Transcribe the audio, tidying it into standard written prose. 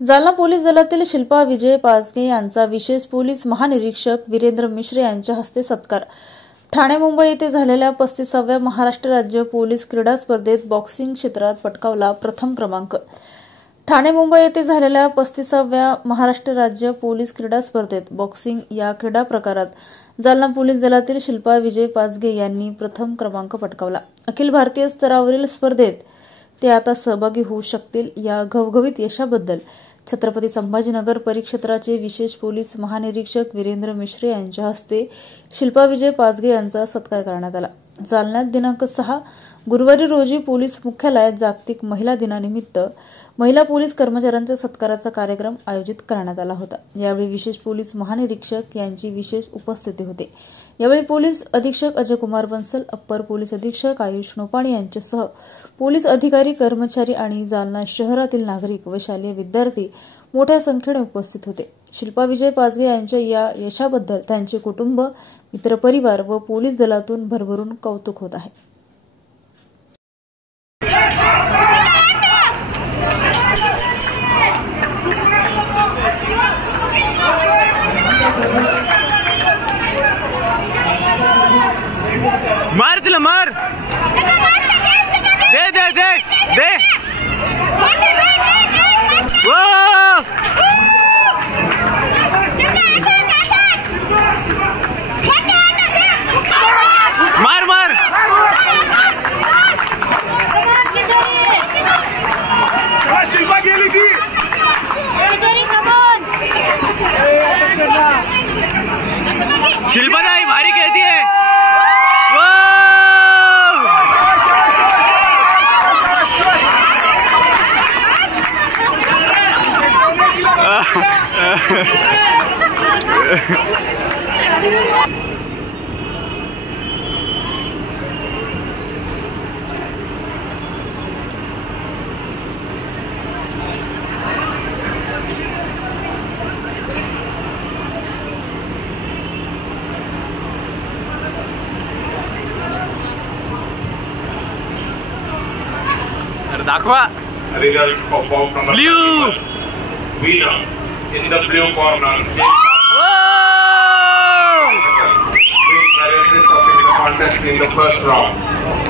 Jalna police दलातील शिल्पा विजय पाचगे यांचा विशेष पोलीस महानिरीक्षक वीरेंद्र मिश्रे यांच्या हस्ते सत्कार। ठाणे मुंबई येथे झालेल्या 35व्या महाराष्ट्र राज्य पोलीस क्रीडा स्पर्धेत बॉक्सिंग क्षेत्रात पटकावला प्रथम क्रमांक। ठाणे मुंबई येथे झालेल्या 35व्या महाराष्ट्र राज्य पोलीस क्रीडा स्पर्धेत बॉक्सिंग या क्रीडा प्रकारात जालना पोलीस दलातील शिल्पा विजय पाचगे यांनी प्रथम क्रमांक पटकावला। अखिल भारतीय स्तरावरील स्पर्धेत ते आता सहभागी होऊ शकतील। या घवघवीत यशाबद्दल छत्रपती संभाजीनगर परिक्षेत्राचे विशेष पोलीस महानिरीक्षक वीरेंद्र मिश्रे यांच्या हस्ते शिल्पा विजय पाचगे यांचा सत्कार करण्यात आला। जालन्यात दिनांक 6 गुरुवारी रोजी पोलीस मुख्यालयात जागतिक महिला दिनानिमित्त महिला पोलीस कर्मचाऱ्यांचा सत्काराचा कार्यक्रम आयोजित करण्यात आला होता। यावेळी विशेष पोलीस महानिरीक्षक यांची विशेष उपस्थिती होती। यावेळी पोलीस अधीक्षक अजय कुमार बंसल, अप्पर पोलीस अधीक्षक आयुष नोपाणी यांच्यासह पोलीस अधिकारी, कर्मचारी आणि जालना शहरातील नागरिक व शालेय विद्यार्थी मोठ्या संख्येने उपस्थित होते। शिल्पा विजय पाचगे यांच्या या यशाबद्दल त्यांचे कुटुंब, मित्रपरिवार व पोलीस दलातून भरभरून कौतुक होत आहे। मार तिला मार, दे दे दे दे, मार मार, शिल्पा गेली ती शिल्पा ताई भारी खेळती है। दाखवा result performed from the blue winner in the blue corner. Whoa! Please narrate the contest in the first round.